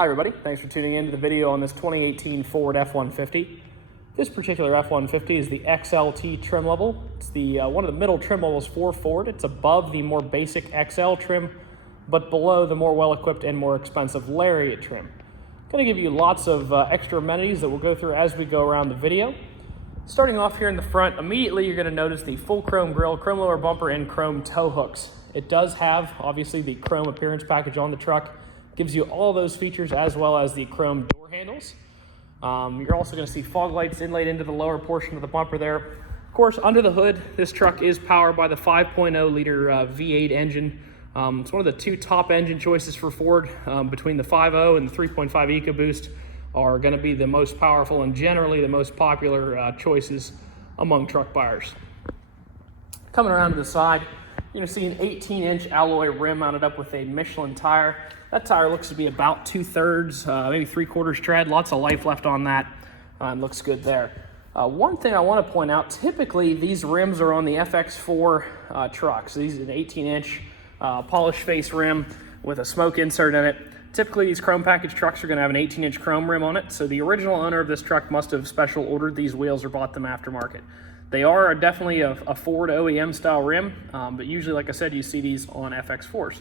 Hi everybody, thanks for tuning in to the video on this 2018 Ford F-150. This particular F-150 is the XLT trim level. It's the one of the middle trim levels for Ford. It's above the more basic XL trim, but below the more well-equipped and more expensive Lariat trim. Going to give you lots of extra amenities that we'll go through as we go around the video. Starting off here in the front, immediately you're going to notice the full chrome grille, chrome lower bumper, and chrome tow hooks. It does have, obviously, the chrome appearance package on the truck. Gives you all those features as well as the chrome door handles. You're also going to see fog lights inlaid into the lower portion of the bumper there. Of course, under the hood, this truck is powered by the 5.0 liter V8 engine. It's one of the two top engine choices for Ford. Between the 5.0 and the 3.5 EcoBoost are going to be the most powerful and generally the most popular choices among truck buyers. Coming around to the side, you're going to see an 18-inch alloy rim mounted up with a Michelin tire. That tire looks to be about 2/3, maybe 3/4 tread. Lots of life left on that, and looks good there. One thing I want to point out, typically these rims are on the FX4 trucks. These are an 18-inch polished face rim with a smoke insert in it. Typically these chrome package trucks are going to have an 18-inch chrome rim on it, so the original owner of this truck must have special ordered these wheels or bought them aftermarket. They are definitely a Ford OEM style rim, but usually, like I said, you see these on FX4s.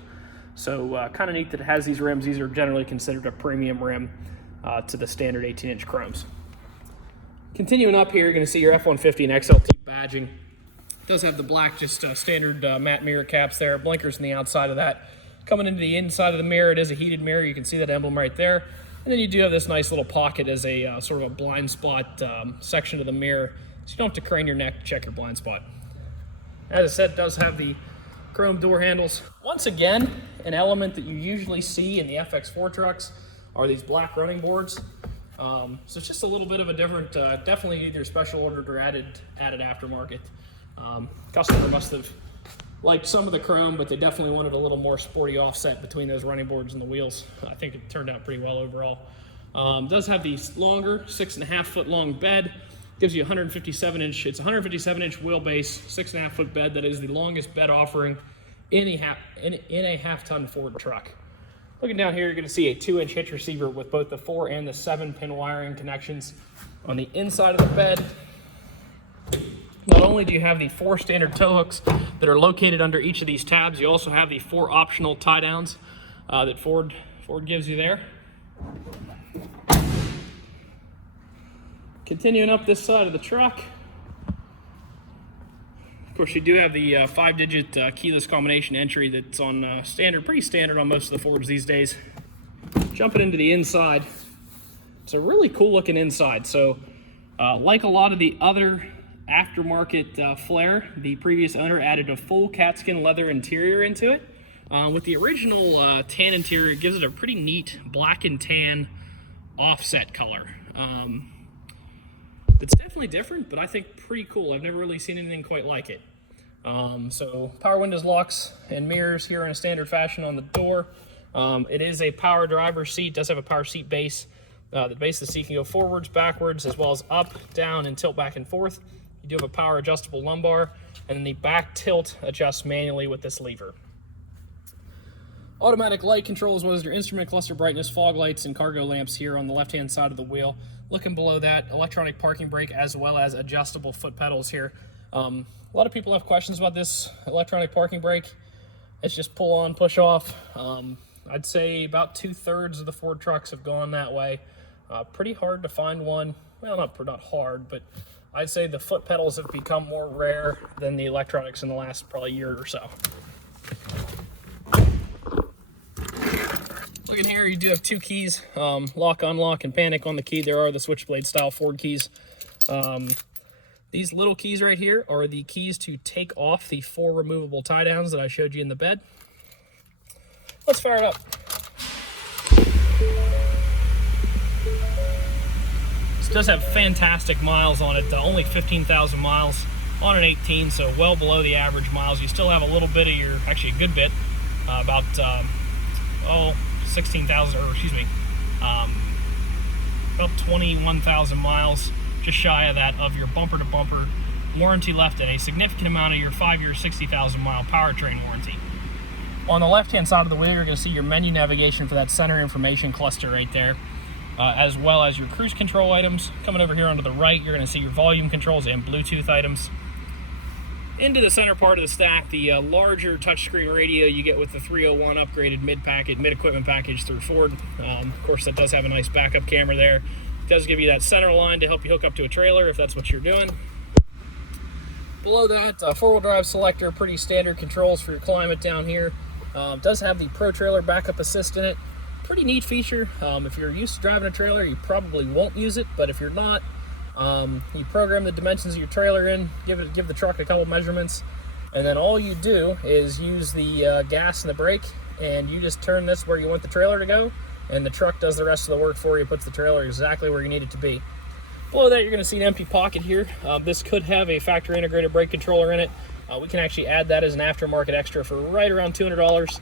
So kind of neat that it has these rims. These are generally considered a premium rim to the standard 18-inch chromes. Continuing up here, you're going to see your F-150 and XLT badging. It does have the black, just standard matte mirror caps there, blinkers on the outside of that. Coming into the inside of the mirror, it is a heated mirror. You can see that emblem right there. And then you do have this nice little pocket as a sort of a blind spot section of the mirror, so you don't have to crane your neck to check your blind spot. As I said, it does have the chrome door handles. Once again, an element that you usually see in the FX4 trucks are these black running boards. So it's just a little bit of a different, definitely either special ordered or added aftermarket. Customer must have liked some of the chrome, but they definitely wanted a little more sporty offset between those running boards and the wheels. I think it turned out pretty well overall. It does have the longer 6.5 foot long bed. Gives you 157-inch, it's a 157-inch wheelbase, 6.5 foot bed. That is the longest bed offering in a half-ton Ford truck. Looking down here, you're going to see a 2-inch hitch receiver with both the 4 and the 7-pin wiring connections on the inside of the bed. Not only do you have the 4 standard tow hooks that are located under each of these tabs, you also have the 4 optional tie downs that Ford gives you there. Continuing up this side of the truck, of course, you do have the 5-digit keyless combination entry that's on pretty standard on most of the Fords these days. Jumping into the inside, it's a really cool looking inside. So like a lot of the other aftermarket Flare, the previous owner added a full catskin leather interior into it. With the original tan interior, it gives it a pretty neat black and tan offset color. It's definitely different, but I think pretty cool. I've never really seen anything quite like it. So power windows, locks, and mirrors here in a standard fashion on the door. It is a power driver's seat. It does have a power seat base. The base of the seat can go forwards, backwards, as well as up, down, and tilt back and forth. You do have a power adjustable lumbar, and then the back tilt adjusts manually with this lever. Automatic light control, as well as your instrument cluster brightness, fog lights, and cargo lamps here on the left-hand side of the wheel. Looking below that, electronic parking brake, as well as adjustable foot pedals here. A lot of people have questions about this electronic parking brake. It's just pull on, push off. I'd say about 2/3 of the Ford trucks have gone that way. Pretty hard to find one. Well, not hard, but I'd say the foot pedals have become more rare than the electronics in the last probably year or so. Looking here, you do have 2 keys, lock, unlock, and panic on the key. There are the switchblade style Ford keys. These little keys right here are the keys to take off the 4 removable tie downs that I showed you in the bed. Let's fire it up. This does have fantastic miles on it, only 15,000 miles on an 18, so well below the average miles. You still have a little bit of actually a good bit, about 16,000, or excuse me, about 21,000 miles, just shy of that, of your bumper-to-bumper warranty left, and a significant amount of your 5-year, 60,000 mile powertrain warranty. On the left-hand side of the wheel, you're going to see your menu navigation for that center information cluster right there, as well as your cruise control items. Coming over here onto the right, you're going to see your volume controls and Bluetooth items. Into the center part of the stack, the larger touchscreen radio you get with the 301 upgraded mid-equipment package through Ford. Of course, that does have a nice backup camera there. It does give you that center line to help you hook up to a trailer if that's what you're doing. Below that, four-wheel drive selector, pretty standard controls for your climate down here. Does have the Pro Trailer Backup Assist in it. Pretty neat feature. If you're used to driving a trailer, you probably won't use it, but if you're not, you program the dimensions of your trailer in, give the truck a couple measurements, and then all you do is use the gas and the brake, and you just turn this where you want the trailer to go, and the truck does the rest of the work for you, puts the trailer exactly where you need it to be. Below that, you're going to see an empty pocket here. This could have a factory integrated brake controller in it. We can actually add that as an aftermarket extra for right around $200.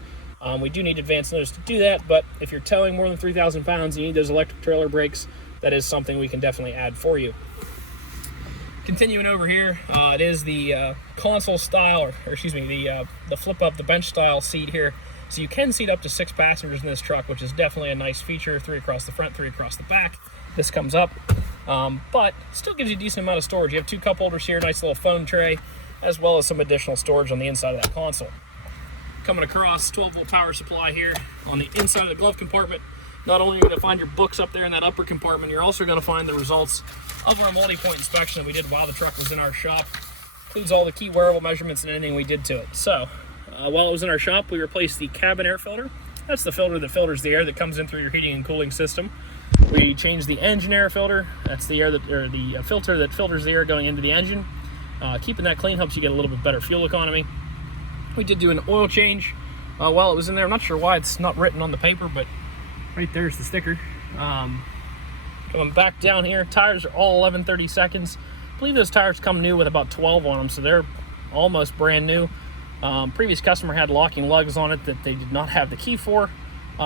We do need advance notice to do that, but if you're towing more than 3,000 pounds and you need those electric trailer brakes, that is something we can definitely add for you. Continuing over here, it is the console style, or excuse me, the flip up, the bench style seat here. So you can seat up to 6 passengers in this truck, which is definitely a nice feature. 3 across the front, 3 across the back. This comes up, but still gives you a decent amount of storage. You have 2 cup holders here, nice little foam tray, as well as some additional storage on the inside of that console. Coming across, 12-volt power supply here on the inside of the glove compartment. Not only are you going to find your books up there in that upper compartment, you're also going to find the results of our multi-point inspection that we did while the truck was in our shop. Includes all the key wearable measurements and anything we did to it. So, while it was in our shop, we replaced the cabin air filter. That's the filter that filters the air that comes in through your heating and cooling system. We changed the engine air filter. That's the air that, or the filter that filters the air going into the engine. Keeping that clean helps you get a little bit better fuel economy. We did do an oil change while it was in there. I'm not sure why it's not written on the paper, but right there's the sticker. Coming back down here, tires are all 11/32. I believe those tires come new with about 12 on them, so they're almost brand new. Previous customer had locking lugs on it that they did not have the key for,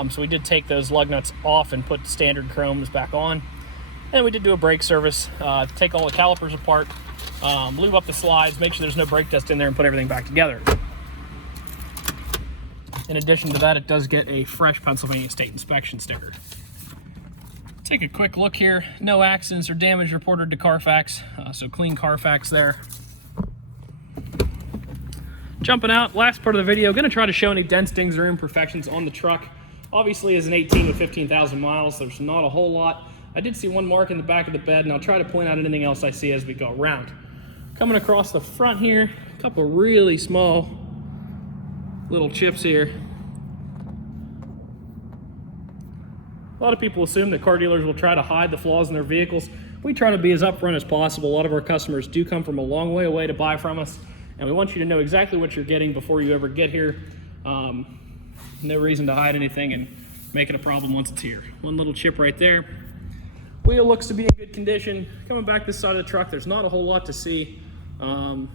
so we did take those lug nuts off and put standard chromes back on. And we did do a brake service, take all the calipers apart, lube up the slides, make sure there's no brake dust in there, and put everything back together. In addition to that, it does get a fresh Pennsylvania State Inspection sticker. Take a quick look here. No accidents or damage reported to Carfax, so clean Carfax there. Jumping out, last part of the video, going to try to show any dents, dings, or imperfections on the truck. Obviously, as an 18 with 15,000 miles, there's not a whole lot. I did see one mark in the back of the bed, and I'll try to point out anything else I see as we go around. Coming across the front here, a couple really small little chips here. A lot of people assume that car dealers will try to hide the flaws in their vehicles. We try to be as upfront as possible. A lot of our customers do come from a long way away to buy from us, and we want you to know exactly what you're getting before you ever get here. No reason to hide anything and make it a problem once it's here. One little chip right there. Wheel looks to be in good condition. Coming back this side of the truck, there's not a whole lot to see. That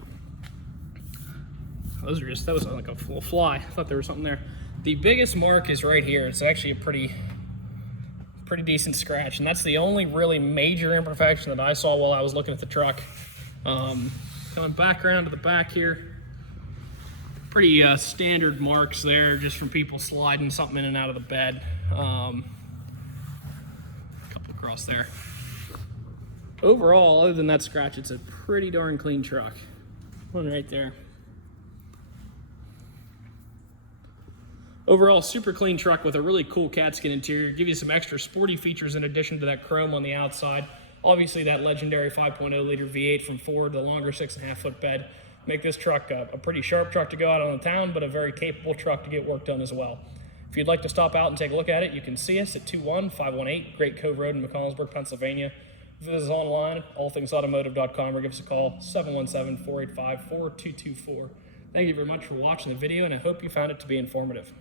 was like a little fly. I thought there was something there. The biggest mark is right here. It's actually a pretty decent scratch, and that's the only really major imperfection that I saw while I was looking at the truck. Coming back around to the back here, pretty standard marks there, just from people sliding something in and out of the bed. A couple across there. Overall, other than that scratch, it's a pretty darn clean truck. One right there. Overall, super clean truck with a really cool cat skin interior. Give you some extra sporty features in addition to that chrome on the outside. Obviously, that legendary 5.0 liter V8 from Ford, the longer 6.5 foot bed. Make this truck a pretty sharp truck to go out on the town, but a very capable truck to get work done as well. If you'd like to stop out and take a look at it, you can see us at 21518 Great Cove Road in McConnellsburg, Pennsylvania. Visit us online at allthingsautomotive.com or give us a call, 717-485-4224. Thank you very much for watching the video, and I hope you found it to be informative.